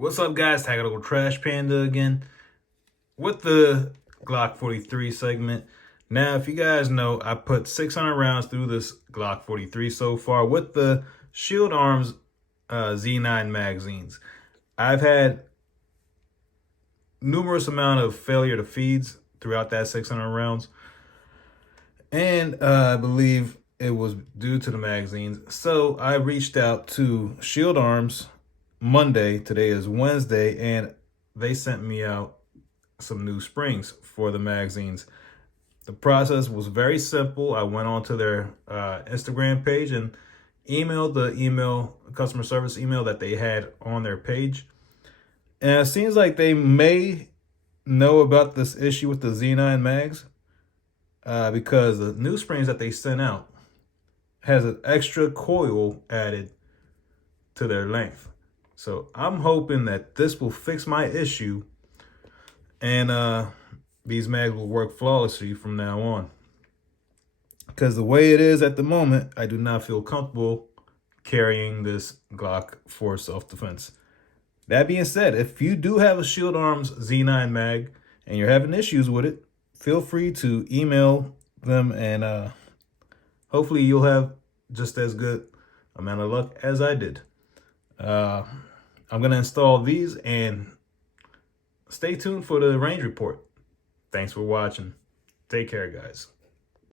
What's up, guys? Tactical Trash Panda again with the Glock 43 segment. Now, if you guys know, I put 600 rounds through this Glock 43 so far with the Shield Arms Z9 magazines. I've had numerous amount of failure to feeds throughout that 600 rounds, and I believe it was due to the magazines. So I reached out to Shield Arms Monday. Today is Wednesday, and they sent me out some new springs for the magazines. The process was very simple. I went onto their Instagram page and emailed the customer service email that they had on their page. And it seems like they may know about this issue with the Z9 mags because the new springs that they sent out has an extra coil added to their length. So I'm hoping that this will fix my issue and these mags will work flawlessly from now on. Because the way it is at the moment, I do not feel comfortable carrying this Glock for self-defense. That being said, if you do have a Shield Arms Z9 mag and you're having issues with it, feel free to email them and hopefully you'll have just as good amount of luck as I did. I'm going to install these and stay tuned for the range report. Thanks for watching. Take care, guys.